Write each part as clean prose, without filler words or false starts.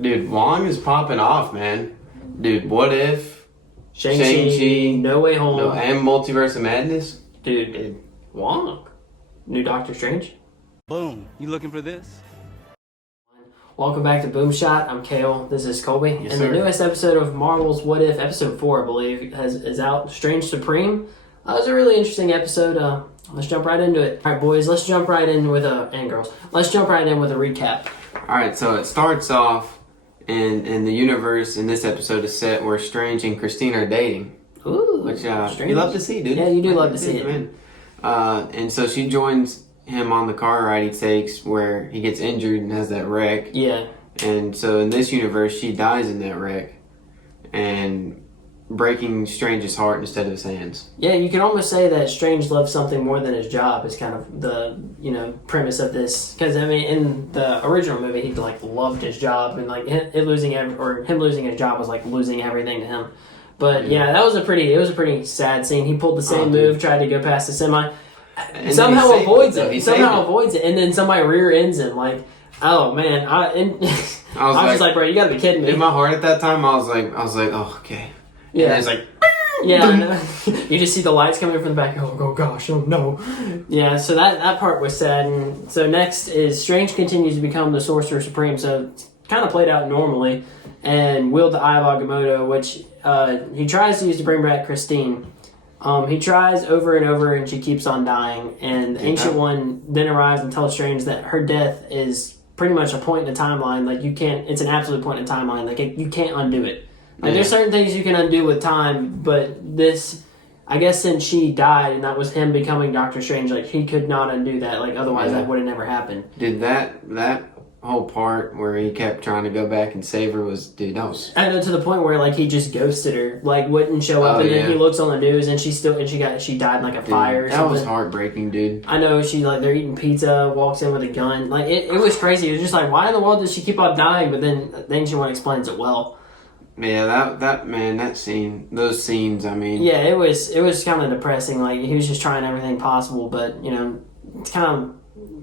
Dude, Wong is popping off, man. Dude, what if Shang-Chi, No Way Home, and Multiverse of Madness? dude, Wong, new Doctor Strange. Boom. You looking for this? Welcome back to Boom Shot. I'm Kale. This is Colby. Yes, and sir. the newest episode of Marvel's What If, episode 4, I believe, is out. Strange Supreme. It was a really interesting episode. Let's jump right into it. All right, boys. Let's jump right in with and girls. Let's jump right in with a recap. All right, so it starts off in the universe in this episode is set where Strange and Christine are dating, Ooh, which strange. you love to see, dude. Yeah, you do love to see it. Man. And so she joins him on the car ride he takes where he gets injured and has that wreck. Yeah. And so in this universe, she dies in that wreck and breaking Strange's heart instead of his hands. Yeah, you can almost say that Strange loves something more than his job is kind of the, premise of this. Because, I mean, in the original movie, he, loved his job. And, him losing his job was, losing everything to him. But, yeah, it was a pretty sad scene. He pulled the same move, tried to go past the semi. And somehow avoids it. Avoids it. And then somebody rear ends him. Oh, man. I was just like, bro, you got to be kidding me. In my heart at that time, I was like, oh, okay. Yeah. And it's like... Yeah, I know. You just see the lights coming from the back. Oh gosh, oh no. Yeah, so that part was sad. And so next is Strange continues to become the Sorcerer Supreme. So it's kind of played out normally and wield the Eye of Agamotto, which he tries to use to bring back Christine. He tries over and over, and she keeps on dying. And the Ancient One then arrives and tells Strange that her death is pretty much a point in the timeline. It's an absolute point in the timeline. You can't undo it. There's certain things you can undo with time, but this, I guess since she died and that was him becoming Doctor Strange, he could not undo that. Otherwise that would have never happened. Dude, that whole part where he kept trying to go back and save her I know, to the point where he just ghosted her, wouldn't show up, and then he looks on the news and she died in a fire or something. That was heartbreaking, dude. I know, they're eating pizza, walks in with a gun. It was crazy. It was just why in the world does she keep on dying? But then the Ancient One explains it well. Yeah, that scene, those scenes, I mean... Yeah, it was kind of depressing. He was just trying everything possible, but, it's kind of...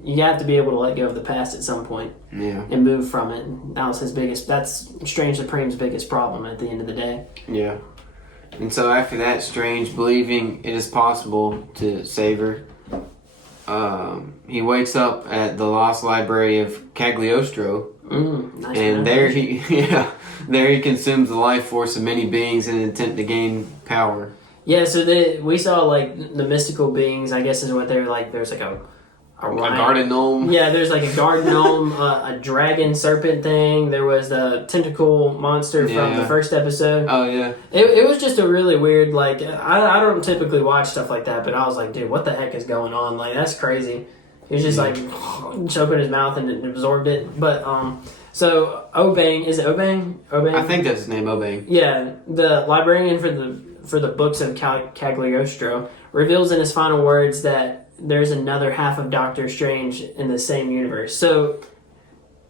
You have to be able to let go of the past at some point. Yeah. And move from it. That's Strange Supreme's biggest problem at the end of the day. Yeah. And so after that, Strange, believing it is possible to save her, he wakes up at the Lost Library of Cagliostro. Nice and there he consumes the life force of many beings in an attempt to gain power. Yeah, so we saw the mystical beings, I guess is what they're there's a garden gnome. Yeah, there's a garden gnome, a dragon serpent thing. There was the tentacle monster from the first episode. Oh yeah. It was just a really weird I don't typically watch stuff like that, but I was like, dude, what the heck is going on? That's crazy. He was just choking his mouth and it absorbed it. But so Obang, is it Obang? I think that's his name, Obang. Yeah, the librarian for the books of Cagliostro reveals in his final words that there's another half of Doctor Strange in the same universe. So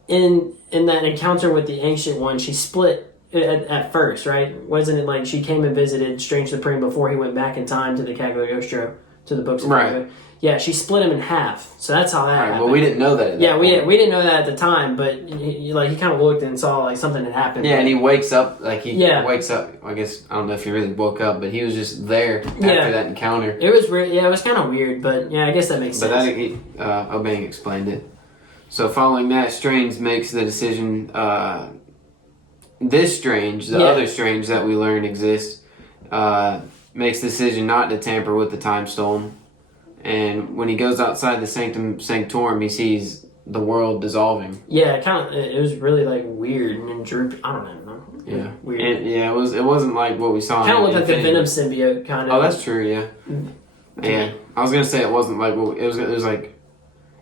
in that encounter with the Ancient One, she split at first, right? Wasn't it she came and visited Strange Supreme before he went back in time to the Cagliostro, to the books of Right. Yeah, she split him in half. So that's how that happened. Well, we didn't know that. We didn't know that at the time, but he kind of looked and saw something had happened. Yeah, and he wakes up wakes up. I guess I don't know if he really woke up, but he was just there after that encounter. It was it was kind of weird, but I guess that makes sense. But Obang explained it. So following that, Strange makes the decision. This Strange, the other Strange that we learn exists, makes the decision not to tamper with the Time Stone. And when he goes outside the Sanctum Sanctorum, he sees the world dissolving. Yeah, it was really weird and droopy. I don't know. Yeah, weird. And, it wasn't like what we saw. Kind of looked like the Venom symbiote, kind of. Oh, that's true. Yeah, yeah. I was gonna say it wasn't like it was. It was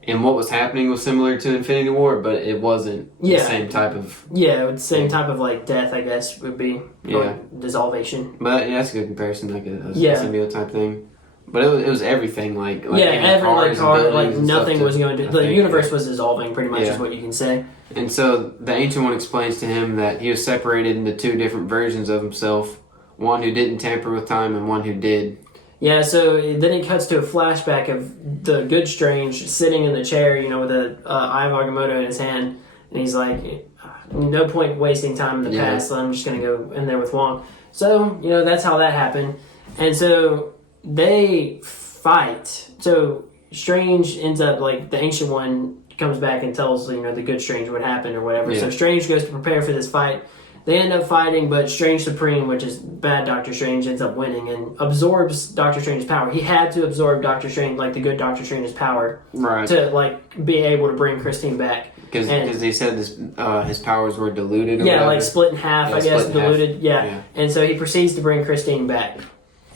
and what was happening was similar to Infinity War, but it wasn't the same type of. Yeah, the same type of death, I guess, would be. Dissolvation. But that's a good comparison, a symbiote type thing. But it was everything every car, nothing was going to. The universe was dissolving, pretty much, is what you can say. And so the Ancient One explains to him that he was separated into two different versions of himself: one who didn't tamper with time, and one who did. Yeah. So then it cuts to a flashback of the good Strange sitting in the chair, with the Eye of Agamotto in his hand, and he's like, no point wasting time in the past, so I'm just going to go in there with Wong. So, that's how that happened. And so they fight. So Strange ends up, like, the Ancient One comes back and tells, the good Strange what happened or whatever. Yeah. So Strange goes to prepare for this fight. They end up fighting, but Strange Supreme, which is bad Doctor Strange, ends up winning and absorbs Doctor Strange's power. He had to absorb Doctor Strange, like the good Doctor Strange's power, Right. to like be able to bring Christine back. Because he said his powers were diluted. Or yeah, whatever. like split in half, I guess, diluted. Half. Yeah. And so he proceeds to bring Christine back.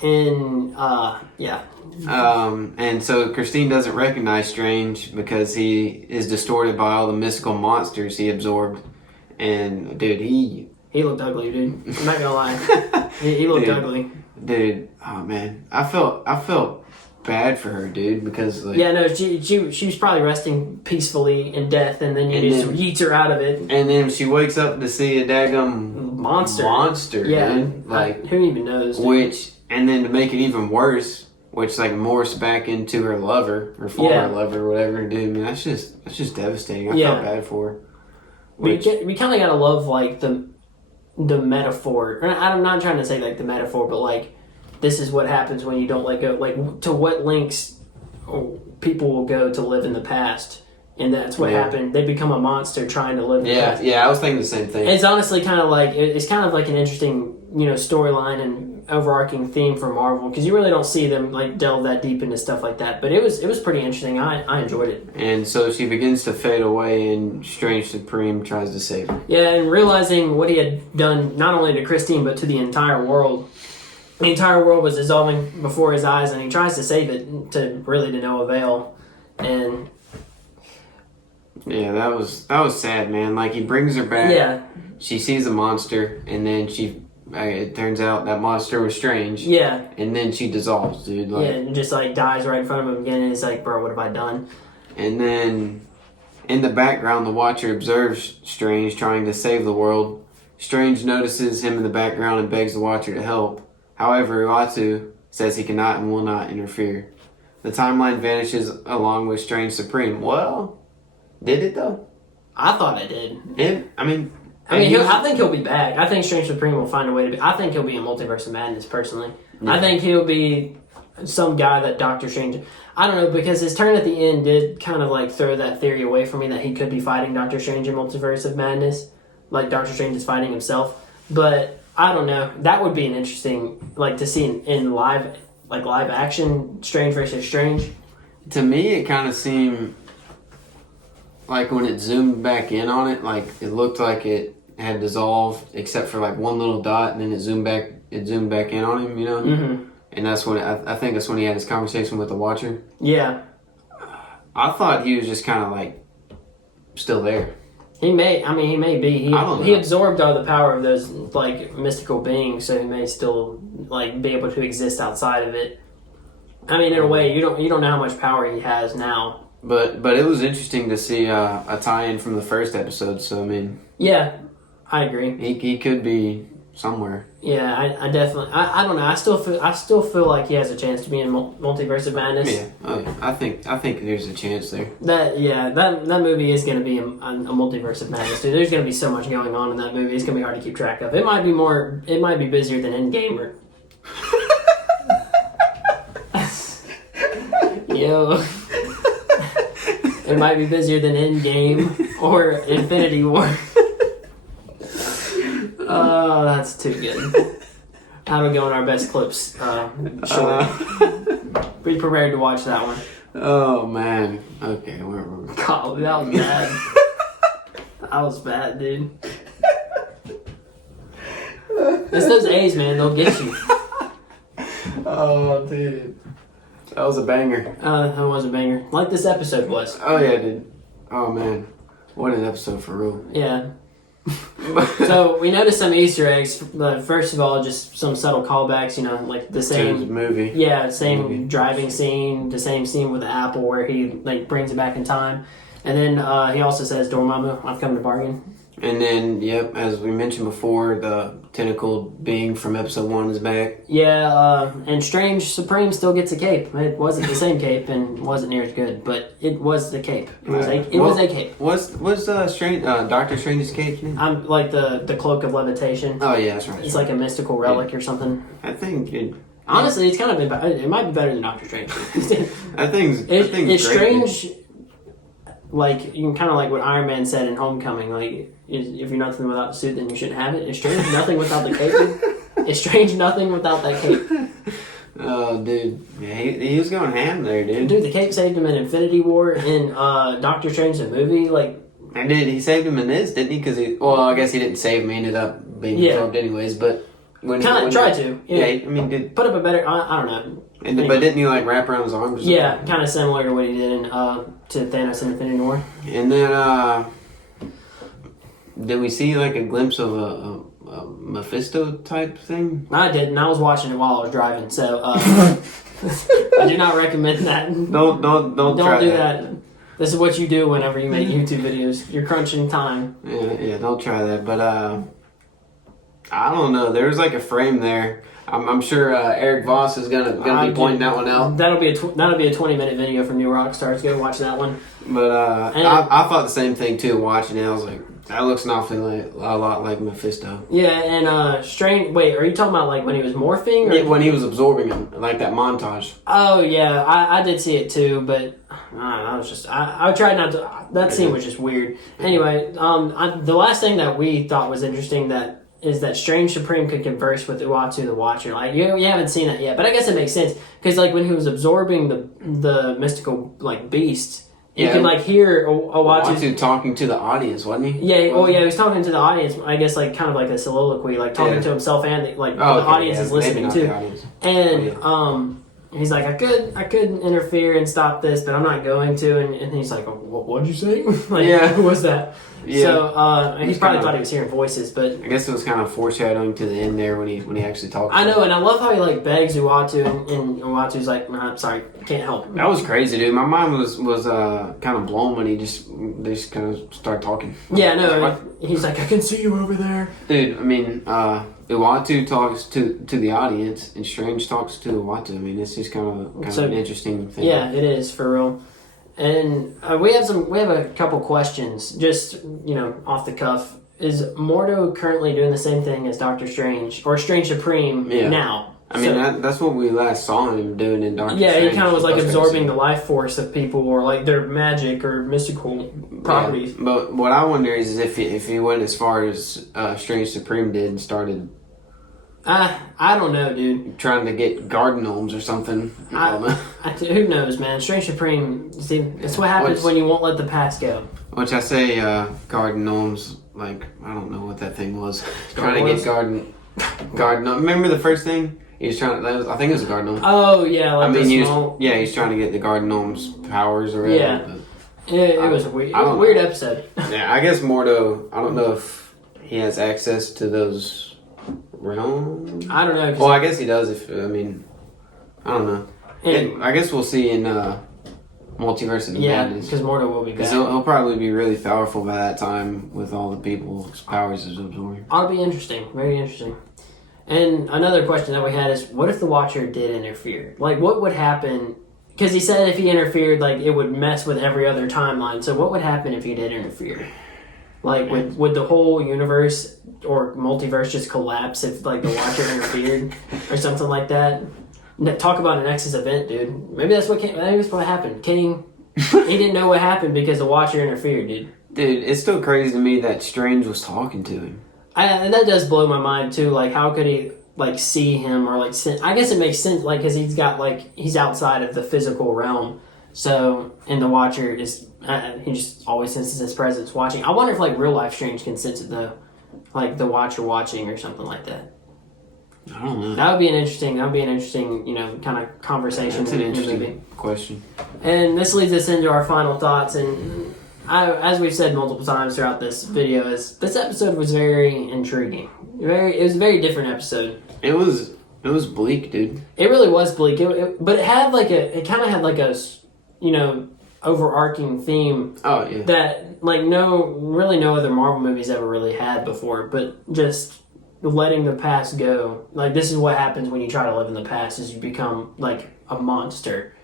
And and so Christine doesn't recognize Strange because he is distorted by all the mystical monsters he absorbed. And dude, he looked ugly, dude. I'm not gonna lie. he looked ugly. Dude, oh man, I felt bad for her, dude, because like, yeah, no, she was probably resting peacefully in death, and then you just yeets her out of it. And then she wakes up to see a daggum monster, yeah, dude. Like, who even knows? Dude? And then to make it even worse, which like morphs back into her lover or former lover or whatever, dude. I mean, that's just devastating. I felt bad for her. We kind of gotta love like the metaphor. I'm not trying to say like the metaphor, but like this is what happens when you don't let go. Like to what lengths people will go to live in the past, and that's what happened. They become a monster trying to live in the past. Yeah, I was thinking the same thing. It's honestly kind of like an interesting storyline and overarching theme for Marvel, because you really don't see them like delve that deep into stuff like that. But it was pretty interesting. I enjoyed it. And so she begins to fade away, and Strange Supreme tries to save her. Yeah, and realizing what he had done not only to Christine but to the entire world. The entire world was dissolving before his eyes, and he tries to save it to no avail. And yeah, that was sad, man. Like, he brings her back. Yeah. She sees a monster, and then it turns out that monster was Strange. Yeah. And then she dissolves, dude. Like, yeah, and just like dies right in front of him again, and he's like, bro, what have I done? And then in the background, the Watcher observes Strange trying to save the world. Strange notices him in the background and begs the Watcher to help. However, Uatu says he cannot and will not interfere. The timeline vanishes along with Strange Supreme. Well, did it though? I thought it did. I think he'll be back. I think Strange Supreme will find a way to be. I think he'll be in Multiverse of Madness, personally. Yeah. I think he'll be some guy that Doctor Strange... I don't know, because his turn at the end did kind of like throw that theory away from me that he could be fighting Doctor Strange in Multiverse of Madness. Like Doctor Strange is fighting himself. But I don't know. That would be an interesting... like to see in live action, Strange versus Strange. To me, it kind of seemed... like when it zoomed back in on it, like it looked like it had dissolved except for like one little dot, and then it zoomed back in on him, Mm-hmm. And that's when I think that's when he had his conversation with the Watcher. Yeah, I thought he was just kind of like still there. He may be. I don't know. He absorbed all the power of those like mystical beings, so he may still like be able to exist outside of it. I mean, in a way, you don't know how much power he has now. But it was interesting to see a tie-in from the first episode. So I mean, yeah, I agree. He could be somewhere. Yeah, I definitely. I don't know. I still feel like he has a chance to be in Multiverse of Madness. Yeah, I think there's a chance there. That movie is going to be a Multiverse of Madness, dude. There's going to be so much going on in that movie. It's going to be hard to keep track of. It might be busier than Endgame or. Yo. It might be busier than Endgame or Infinity War. Oh, that's too good. That'll go in our best clips. Be prepared to watch that one. Oh man. Okay, where were we? God, that was bad. That was bad, dude. It's those A's, man. They'll get you. Oh, dude. That was a banger. That was a banger. Like this episode was. Oh, yeah, dude. Oh, man. What an episode for real. Yeah. So, we noticed some Easter eggs. First of all, just some subtle callbacks, like the same... To the movie. Yeah, same driving scene, the same scene with the apple where he, like, brings it back in time. And then he also says, Dormammu, I've come to bargain. And then, yep, as we mentioned before, the tentacled being from episode 1 is back. Yeah, and Strange Supreme still gets a cape. It wasn't the same cape and wasn't near as good, but it was the cape. It was a cape. What's Strange Doctor Strange's cape name? I'm like the cloak of levitation. Oh yeah, that's right. It's like a mystical relic or something. I think it. Honestly, it's kind of it might be better than Doctor Strange. I think it's Strange. Like, you can kind of like what Iron Man said in Homecoming, like, if you're nothing without the suit, then you shouldn't have it. It's Strange nothing without the cape. It's Strange nothing without that cape. Oh, dude. Yeah, he was going ham there, dude. Dude, the cape saved him in Infinity War, in Doctor Strange the movie, like... And dude, he saved him in this, didn't he? Because I guess he didn't save him. He ended up being absorbed anyways, but... Kind of tried to. Yeah, I mean, dude... Put up a better... I don't know. Anyway. But didn't he, like, wrap around his arms or something? Yeah, kind of similar to what he did in, to Thanos in Infinity War. And then, did we see, like, a glimpse of a Mephisto type thing? I didn't. I was watching it while I was driving, so, I do not recommend that. Don't try do that. This is what you do whenever you make YouTube videos. You're crunching time. Yeah, don't try that. But, I don't know. There's, like, a frame there. I'm sure Eric Voss is gonna be pointing that one out. That'll be a 20-minute video from New Rockstars. Go watch that one. But I thought the same thing too. Watching it, I was like, that looks an awfully a lot like Mephisto. Yeah, and Strange. Wait, are you talking about like when he was morphing? Or? Yeah, when he was absorbing him, like that montage. Oh yeah, I did see it too, but I was just I tried not to. That scene was just weird. Anyway, the last thing that we thought was interesting is that Strange Supreme could converse with Uatu the Watcher. Like you haven't seen that yet, but I guess it makes sense because like when he was absorbing the mystical like beast, you can like hear Uatu talking to the audience, wasn't he? Yeah, he was talking to the audience. I guess like kind of like a soliloquy, like talking to himself and the audience is listening too. And he's like, I could interfere and stop this, but I'm not going to. And he's like, what'd you say? Who was that? Yeah. So he probably thought he was hearing voices, but I guess it was kind of foreshadowing to the end there when he actually talked. I know, and I love how he like begs Uatu, and Uatu's like, nah, I'm sorry, can't help. That was crazy, dude. My mind was kind of blown when they just kind of started talking. Yeah, no, he's like, I can see you over there, dude. I mean, Uatu talks to the audience, and Strange talks to Uatu. I mean, it's just kind of an interesting thing. Yeah, it is for real. And we have a couple questions, just off the cuff. Is Mordo currently doing the same thing as Doctor Strange or Strange Supreme now? I mean, that's what we last saw him doing in Doctor Strange. Yeah, he kind of was like absorbing the life force of people or like their magic or mystical properties. Yeah, but what I wonder is if he went as far as Strange Supreme did and started. I don't know, dude. Trying to get garden gnomes or something. I don't know. Who knows, man? Strange Supreme. See, that's what happens when you won't let the past go. Which I say, garden gnomes. Like I don't know what that thing was. Trying to get garden. Remember the first thing he was trying? I think it was a garden gnome. Oh yeah, like small. He's trying to get the garden gnomes' powers or whatever. Yeah. It was a weird episode. Yeah, I guess Mordo. I don't know if he has access to those. Realm? I don't know. Well, I guess he does. I don't know. I guess we'll see in Multiverse of the Madness. Because Mordo will be back. Because he'll probably be really powerful by that time with all the people's powers he's absorbing. That'll be interesting. Very interesting. And another question that we had is, what if the Watcher did interfere? Like, what would happen? Because he said if he interfered, like, it would mess with every other timeline. So what would happen if he did interfere? Like, would the whole universe or multiverse just collapse if, like, the Watcher interfered or something like that? Talk about an Nexus event, dude. Maybe that's what happened. King, he didn't know what happened because the Watcher interfered, dude. Dude, it's still crazy to me that Strange was talking to him. And that does blow my mind, too. Like, how could he, like, see him or, like, I guess it makes sense, like, because he's outside of the physical realm. So, and the Watcher is... he just always senses his presence watching. I wonder if like real life Strange can sense it though, like the Watcher watching or something like that. I don't know. That would be an interesting, kind of conversation. That's an interesting question. And this leads us into our final thoughts. And as we've said multiple times throughout this video, this episode was very intriguing. It was a very different episode. It was bleak, dude. It really was bleak. But it had like it kind of had like a overarching theme Oh yeah. that like no other Marvel movies ever really had before, but just letting the past go. Like this is what happens when you try to live in the past is you become like a monster.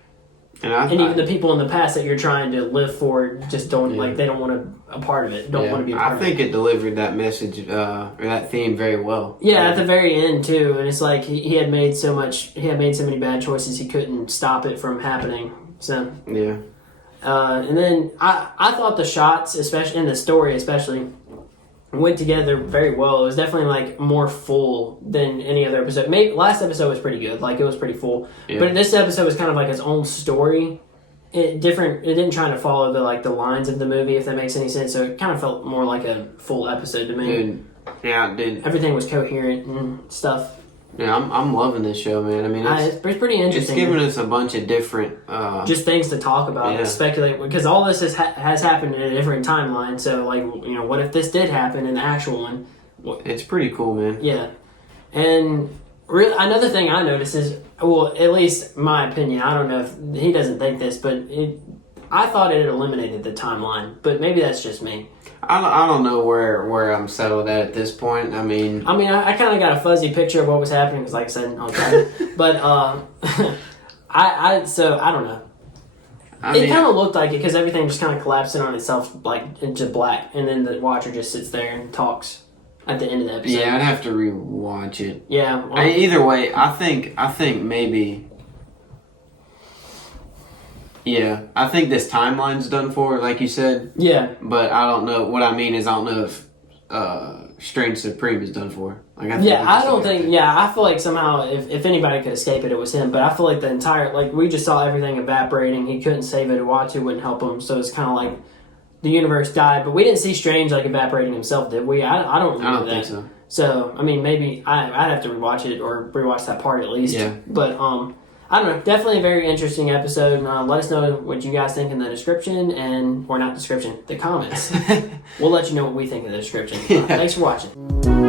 And even the people in the past that you're trying to live for just don't like they don't want a part of it. Don't want to be a part of it. I think it delivered that message or that theme very well. Yeah, at the very end too, and it's like he had made so many bad choices he couldn't stop it from happening. So yeah. And then I thought the shots, especially in the story, especially went together very well. It was definitely like more full than any other episode. Maybe last episode was pretty good, like it was pretty full. Yeah. But this episode was kind of like its own story. It didn't try to follow the lines of the movie, if that makes any sense. So it kind of felt more like a full episode to me. Dude, yeah, dude. Everything was coherent and stuff. Yeah, I'm loving this show, man. I mean, it's pretty interesting. It's giving us a bunch of different... just things to talk about and speculate. Because all this has happened in a different timeline. So, like, what if this did happen in the actual one? It's pretty cool, man. Yeah. And another thing I noticed is, well, at least my opinion, I don't know if he doesn't think this, but I thought it eliminated the timeline. But maybe that's just me. I don't know where I'm settled at this point. I mean, I kind of got a fuzzy picture of what was happening because, like I said, I was driving. But I don't know. It kind of looked like it because everything just kind of collapsed in on itself, like into black, and then the watcher just sits there and talks at the end of the episode. Yeah, I'd have to rewatch it. Yeah. Well, either way, I think maybe. Yeah, I think this timeline's done for, like you said. Yeah. But I don't know. What I mean is I don't know if Strange Supreme is done for. Like, I feel like somehow if anybody could escape it, it was him. But I feel like the entire, like, we just saw everything evaporating. He couldn't save it. Uatu wouldn't help him. So it's kind of like the universe died. But we didn't see Strange, like, evaporating himself, did we? I don't remember that. I don't think so. So, I mean, maybe I'd have to rewatch it or rewatch that part at least. Yeah. But, I don't know. Definitely a very interesting episode. Let us know what you guys think in the description the comments. We'll let you know what we think in the description. Thanks for watching.